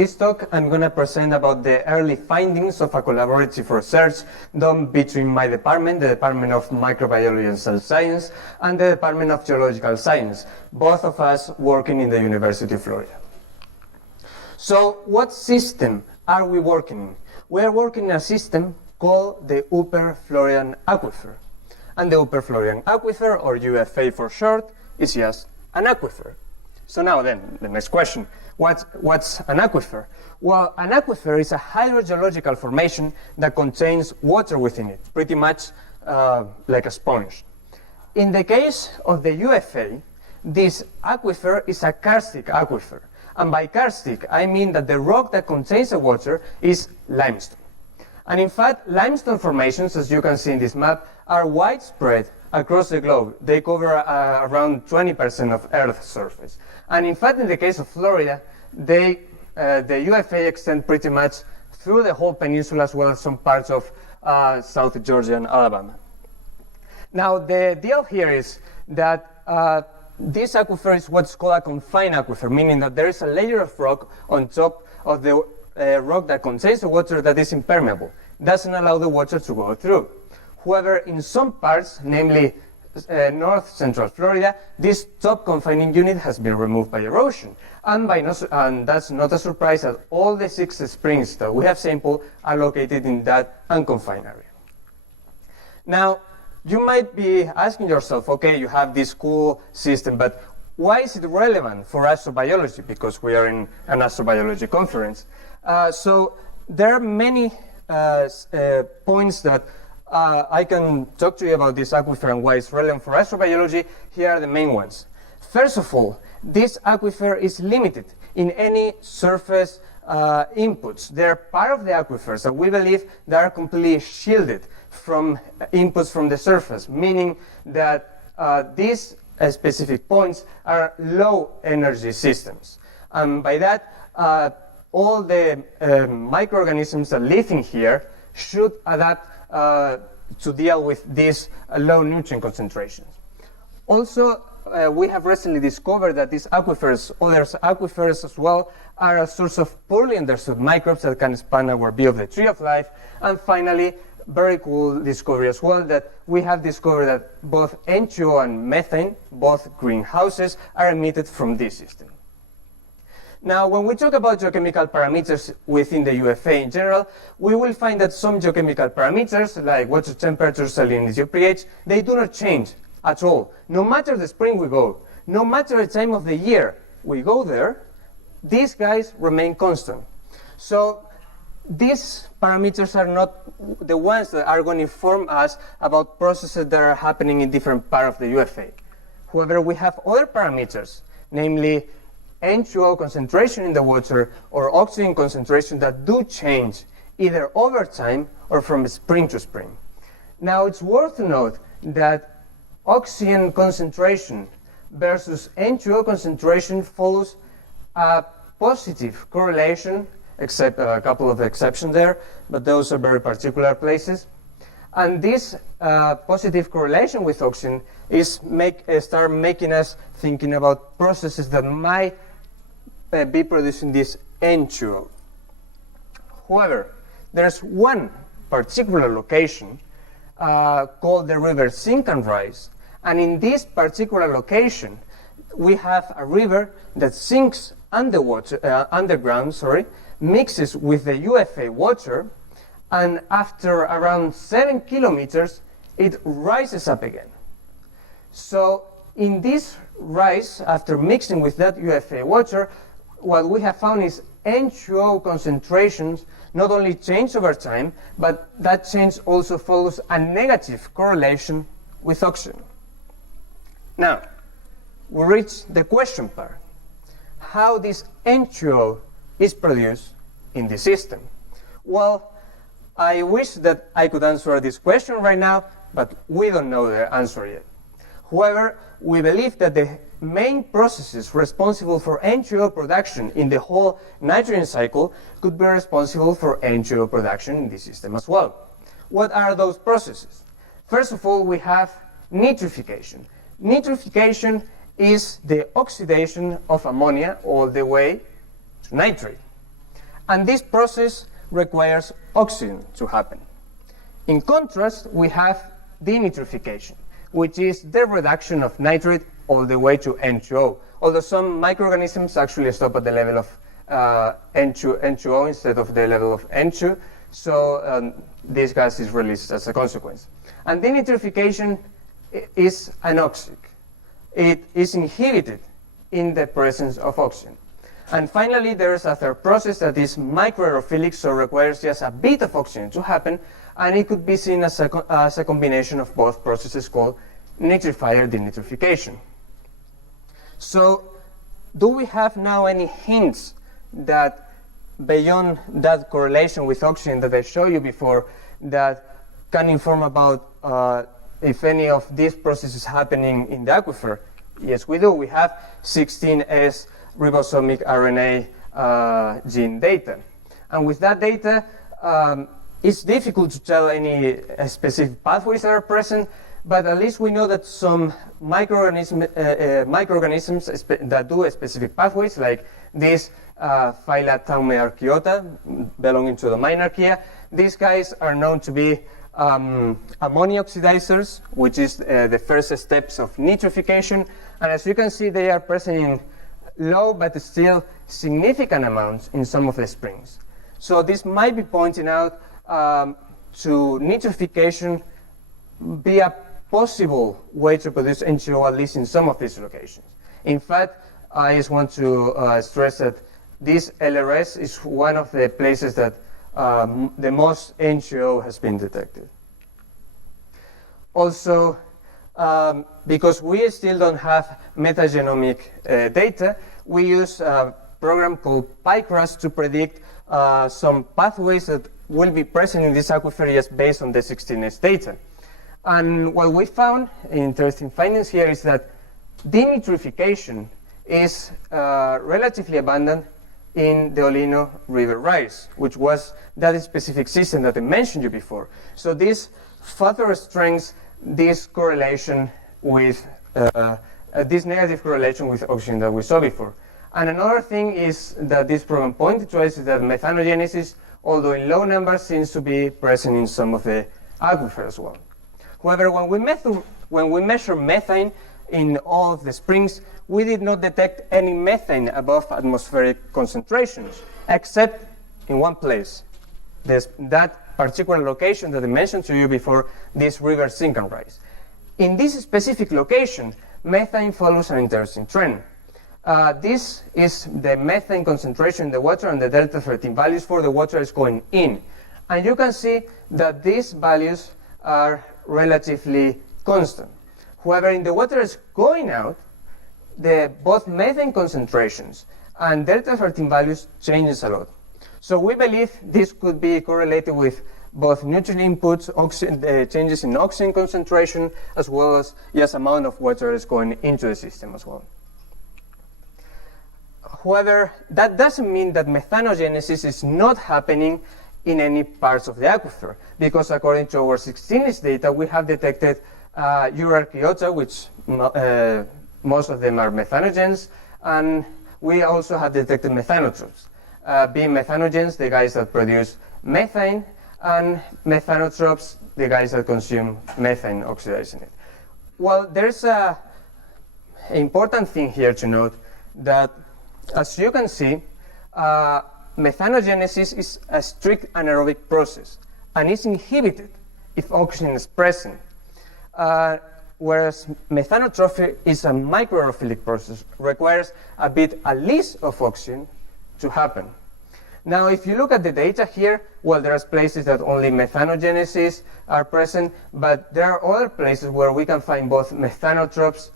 this talk, I'm going to present about the early findings of a collaborative research done between my department, the Department of Microbiology and Cell Science, and the Department of Geological Science, both of us working in the University of Florida. So what system are we working in? We are working in a system called the Upper Florian Aquifer. And the Upper Florian Aquifer, or UFA for short, is just an aquifer. So now then, the next question, what's an aquifer? Well, an aquifer is a hydrogeological formation that contains water within it, pretty much like a sponge. In the case of the UFA, this aquifer is a karstic aquifer. And by karstic, I mean that the rock that contains the water is limestone. And in fact, limestone formations, as you can see in this map, are widespread across the globe. They cover around 20% of Earth's surface. And in fact, in the case of Florida, the UFA extend pretty much through the whole peninsula, as well as some parts of South Georgia and Alabama. Now, the deal here is that this aquifer is what's called a confined aquifer, meaning that there is a layer of rock on top of the rock that contains the water that is impermeable. Doesn't allow the water to go through. However, in some parts, namely north central Florida, this top confining unit has been removed by erosion. And that's not a surprise that all the 6 springs that we have sampled are located in that unconfined area. Now, you might be asking yourself, okay, you have this cool system, but why is it relevant for astrobiology? Because we are in an astrobiology conference. So there are many points that I can talk to you about this aquifer and why it's relevant for astrobiology. Here are the main ones. First of all, this aquifer is limited in any surface inputs. They're part of the aquifers that we believe that are completely shielded from inputs from the surface, meaning that these specific points are low energy systems. And by that, all the microorganisms that live in here should adapt to deal with these low nutrient concentrations. Also, we have recently discovered that these aquifers, other aquifers as well, are a source of poorly understood microbes that can expand our view of the tree of life. And finally, very cool discovery as well, that we have discovered that both N2O and methane, both greenhouses, are emitted from this system. Now, when we talk about geochemical parameters within the UFA in general, we will find that some geochemical parameters, like water temperature, salinity, or pH, they do not change at all. No matter the spring we go, no matter the time of the year we go there, these guys remain constant. So these parameters are not the ones that are going to inform us about processes that are happening in different parts of the UFA. However, we have other parameters, namely N2O concentration in the water or oxygen concentration that do change either over time or from spring to spring. Now, it's worth to note that oxygen concentration versus N2O concentration follows a positive correlation, except a couple of exceptions there, but those are very particular places. And this positive correlation with oxygen is start making us thinking about processes that might be producing this N2O. However, there's one particular location called the river Sink and Rise, and in this particular location, we have a river that sinks underground, mixes with the UFA water, and after around 7 kilometers, it rises up again. So in this rise, after mixing with that UFA water, what we have found is N2O concentrations not only change over time, but that change also follows a negative correlation with oxygen. Now, we reach the question part. How this N2O is produced in the system? Well, I wish that I could answer this question right now, but we don't know the answer yet. However, we believe that the main processes responsible for N2O production in the whole nitrogen cycle could be responsible for N2O production in this system as well. What are those processes? First of all, we have nitrification. Nitrification is the oxidation of ammonia all the way to nitrate. And this process requires oxygen to happen. In contrast, we have denitrification, which is the reduction of nitrate all the way to N2O, although some microorganisms actually stop at the level of N2O instead of the level of N2, so this gas is released as a consequence. And denitrification is anoxic. It is inhibited in the presence of oxygen. And finally, there is a third process that is microaerophilic, so requires just a bit of oxygen to happen, and it could be seen as a combination of both processes called nitrifier denitrification. So, do we have now any hints that beyond that correlation with oxygen that I showed you before that can inform about if any of these processes happening in the aquifer? Yes, we do. We have 16S ribosomic RNA gene data. And with that data, it's difficult to tell any specific pathways that are present, but at least we know that some microorganisms that do specific pathways, like this Phyla Taumearchaeota belonging to the Mynarchaea, these guys are known to be ammonia oxidizers, which is the first steps of nitrification. And as you can see, they are present in low but still significant amounts in some of the springs. So this might be pointing out to nitrification be a possible way to produce N2O, at least in some of these locations. In fact, I just want to stress that this LRS is one of the places that the most N2O has been detected. Also, because we still don't have metagenomic data, we use a program called PyCRUST to predict some pathways that will be present in this aquifer just based on the 16S data. And what we found, interesting findings here, is that denitrification is relatively abundant in the Olino River rise, which was that specific system that I mentioned you before. So this further strengthens this correlation with this negative correlation with oxygen that we saw before. And another thing is that this program pointed to us is that methanogenesis, although in low numbers, seems to be present in some of the aquifer as well. However, when we measure methane in all of the springs, we did not detect any methane above atmospheric concentrations, except in one place, that particular location that I mentioned to you before, this river sink and rise. In this specific location, methane follows an interesting trend. This is the methane concentration in the water, and the delta 13 values for the water is going in. And you can see that these values are relatively constant. However, in the water is going out, both methane concentrations and delta 13 values changes a lot. So we believe this could be correlated with both nutrient inputs, changes in oxygen concentration, as well as just amount of water is going into the system as well. However, that doesn't mean that methanogenesis is not happening in any parts of the aquifer, because according to our 16S data, we have detected Urarchaeota, which most of them are methanogens, and we also have detected methanotropes. Being methanogens, the guys that produce methane, and methanotropes, the guys that consume methane, oxidizing it. Well, there's an important thing here to note that, as you can see, methanogenesis is a strict anaerobic process and is inhibited if oxygen is present, whereas methanotrophy is a microaerophilic process, requires a bit at least of oxygen to happen. Now, if you look at the data here, well, there are places that only methanogenesis are present, but there are other places where we can find both methanotropes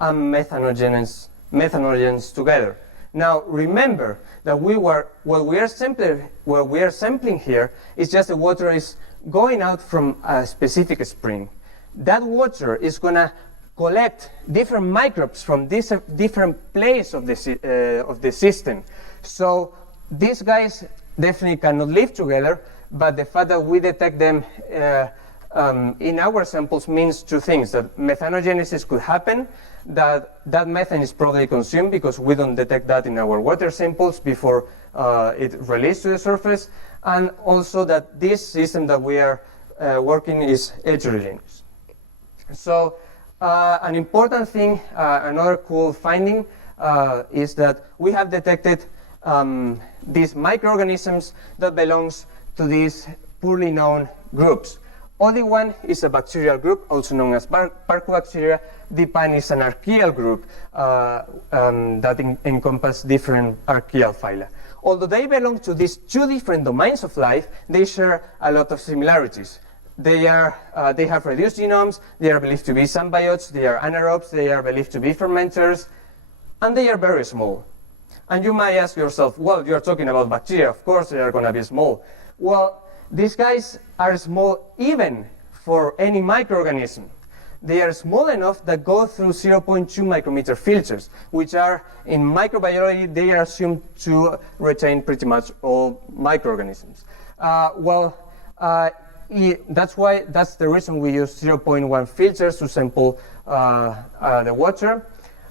and methanogens together. Now, remember that what we are sampling here is just the water is going out from a specific spring. That water is going to collect different microbes from this different place of the system. So these guys definitely cannot live together, but the fact that we detect them in our samples means two things: that methanogenesis could happen, that methane is probably consumed because we don't detect that in our water samples before it released to the surface, and also that this system that we are working is heterogeneous. So an important thing, another cool finding, is that we have detected these microorganisms that belongs to these poorly known groups. Only one is a bacterial group, also known as Parcobacteria. The pan is an archaeal group that encompasses different archaeal phyla. Although they belong to these two different domains of life, they share a lot of similarities. They have reduced genomes, they are believed to be symbiotes, they are anaerobes, they are believed to be fermenters, and they are very small. And you might ask yourself, well, you're talking about bacteria, of course they are going to be small. Well, these guys are small even for any microorganism. They are small enough that go through 0.2 micrometer filters, which are, in microbiology, they are assumed to retain pretty much all microorganisms. That's the reason we use 0.1 filters to sample the water.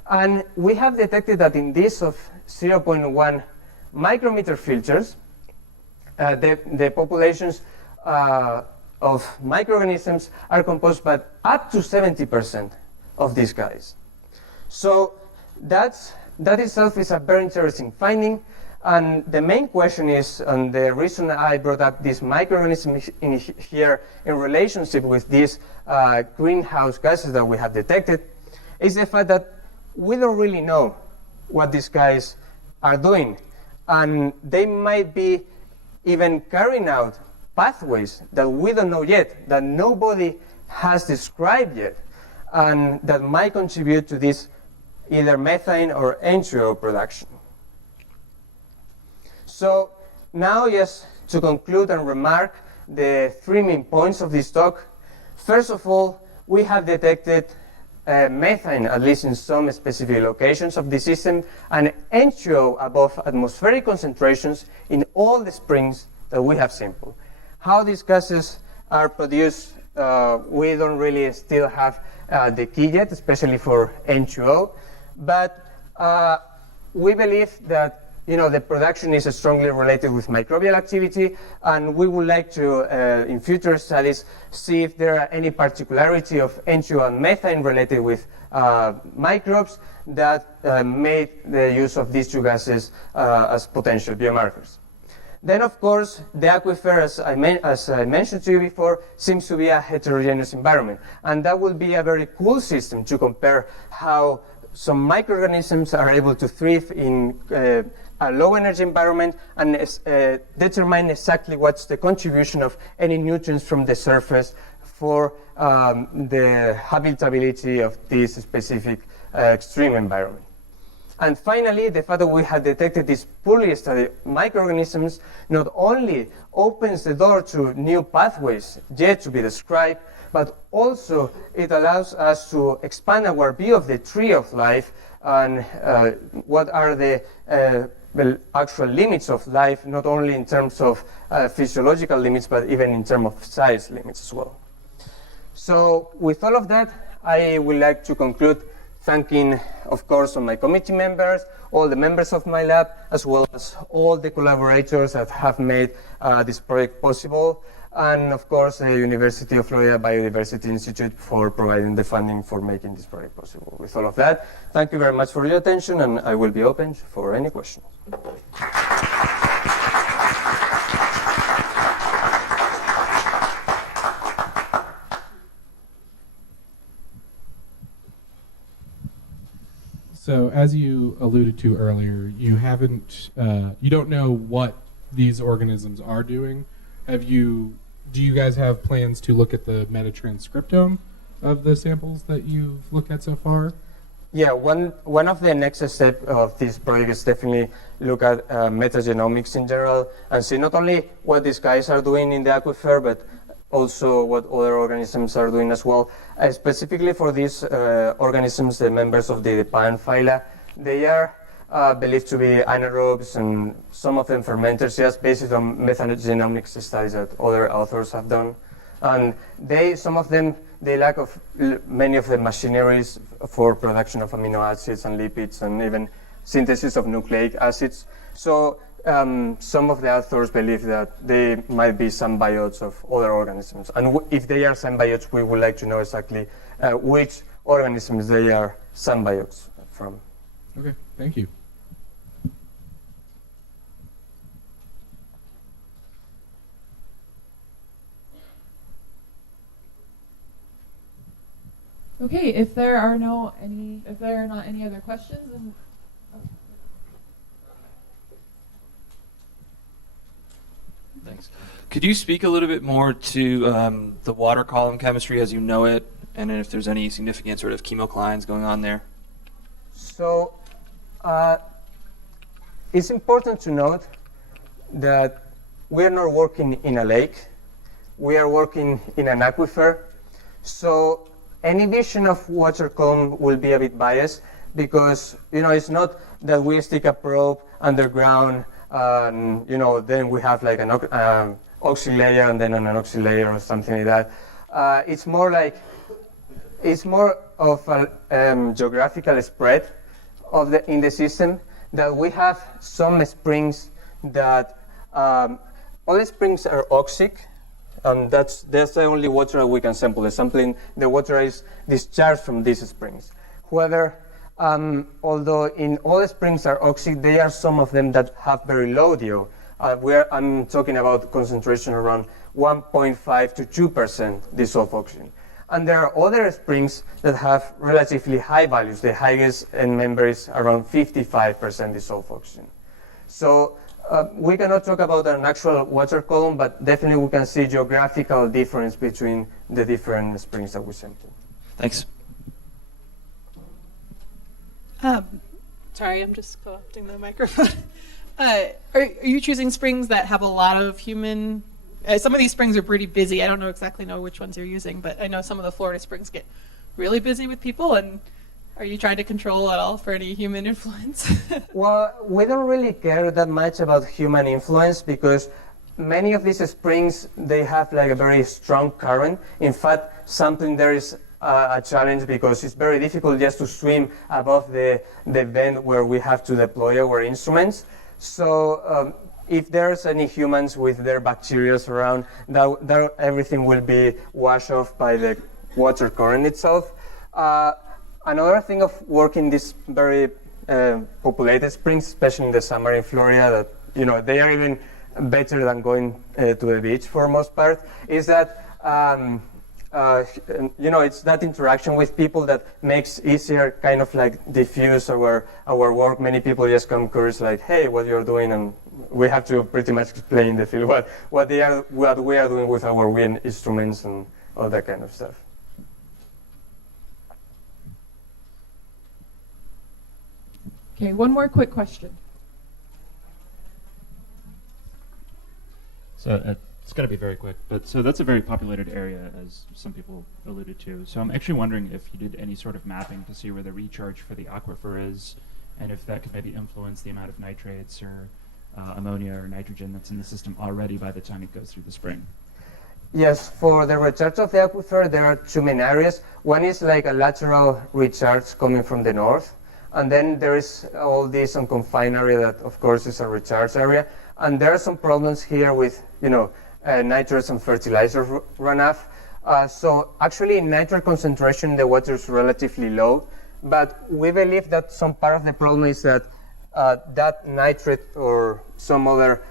And we have detected that in this of 0.1 micrometer filters, the populations of microorganisms are composed by up to 70% of these guys. So that itself is a very interesting finding. And the main question is, and the reason I brought up these microorganisms here in relationship with these greenhouse gases that we have detected, is the fact that we don't really know what these guys are doing. And they might be even carrying out pathways that we don't know yet, that nobody has described yet, and that might contribute to this either methane or H2O production. So now, just to conclude and remark the three main points of this talk. First of all, we have detected methane, at least in some specific locations of the system, and H2O above atmospheric concentrations in all the springs that we have sampled. How these gases are produced, we don't really still have the key yet, especially for H2O, but we believe that the production is strongly related with microbial activity, and we would like to, in future studies, see if there are any particularity of H2O and methane related with microbes that made the use of these two gases as potential biomarkers. Then, of course, the aquifer, as I mentioned to you before, seems to be a heterogeneous environment, and that will be a very cool system to compare how some microorganisms are able to thrive in a low energy environment and determine exactly what's the contribution of any nutrients from the surface for the habitability of this specific extreme environment. And finally, the fact that we have detected these poorly studied microorganisms not only opens the door to new pathways yet to be described, but also it allows us to expand our view of the tree of life and what are the actual limits of life, not only in terms of physiological limits, but even in terms of size limits as well. So with all of that, I would like to conclude thanking, of course, all my committee members, all the members of my lab, as well as all the collaborators that have made this project possible, and of course the University of Florida Biodiversity Institute for providing the funding for making this project possible. With all of that, thank you very much for your attention, and I will be open for any questions. So as you alluded to earlier, you don't know what these organisms are doing. Do you guys have plans to look at the metatranscriptome of the samples that you've looked at so far? Yeah, one of the next steps of this project is definitely look at metagenomics in general and see not only what these guys are doing in the aquifer, but also what other organisms are doing as well. Specifically for these organisms, the members of the pan phyla, they are believed to be anaerobes and some of them fermenters, just based on metagenomics studies that other authors have done. And some of them, they lack of many of the machineries for production of amino acids and lipids and even synthesis of nucleic acids. So some of the authors believe that they might be symbiotes of other organisms. And if they are symbiotes, we would like to know exactly which organisms they are symbiotes from. Okay, thank you. Okay, if there are not any other questions, then Thanks. Could you speak a little bit more to the water column chemistry as you know it, and if there's any significant sort of chemokines going on there? So it's important to note that we are not working in a lake. We are working in an aquifer. So any vision of water column will be a bit biased because, it's not that we stick a probe underground and, then we have like an oxy layer and then an anoxy layer or something like that. It's more of a geographical spread in the system, that we have some springs that all the springs are oxic. That's the only water that we can sample. The water is discharged from these springs. However, although in all the springs are oxic, there are some of them that have very low DO. I'm talking about concentration around 1.5 to 2% dissolved oxygen. And there are other springs that have relatively high values. The highest end member is around 55% dissolved oxygen. So we cannot talk about an actual water column, but definitely we can see geographical difference between the different springs that we sample. Thanks. Sorry, I'm just co-opting the microphone. Are you choosing springs that have a lot of human? Some of these springs are pretty busy. I don't exactly know which ones you're using, but I know some of the Florida springs get really busy with people. And are you trying to control at all for any human influence? Well, we don't really care that much about human influence because many of these springs, they have like a very strong current. In fact, sampling there is a challenge because it's very difficult just to swim above the vent where we have to deploy our instruments. So if there's any humans with their bacteria around, that everything will be washed off by the water current itself. Another thing of working these very populated springs, especially in the summer in Florida, that they are even better than going to the beach for most part, is that it's that interaction with people that makes easier kind of like diffuse our work. Many people just come curious, like, hey, what you're doing, and we have to pretty much explain in the field what we are doing with our wind instruments and all that kind of stuff. okay, one more quick question. So it's going to be very quick, but so that's a very populated area, as some people alluded to. So I'm actually wondering if you did any sort of mapping to see where the recharge for the aquifer is, and if that could maybe influence the amount of nitrates or ammonia or nitrogen that's in the system already by the time it goes through the spring. Yes, for the recharge of the aquifer, there are two main areas. One is like a lateral recharge coming from the north, and then there is all this unconfined area that, of course, is a recharge area. And there are some problems here with, nitrates and fertilizer runoff. So actually, in nitrate concentration, the water is relatively low. But we believe that some part of the problem is that that nitrate or some other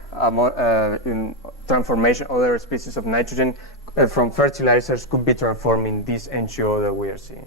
transformation, other species of nitrogen from fertilizers could be transformed in this NGO that we are seeing.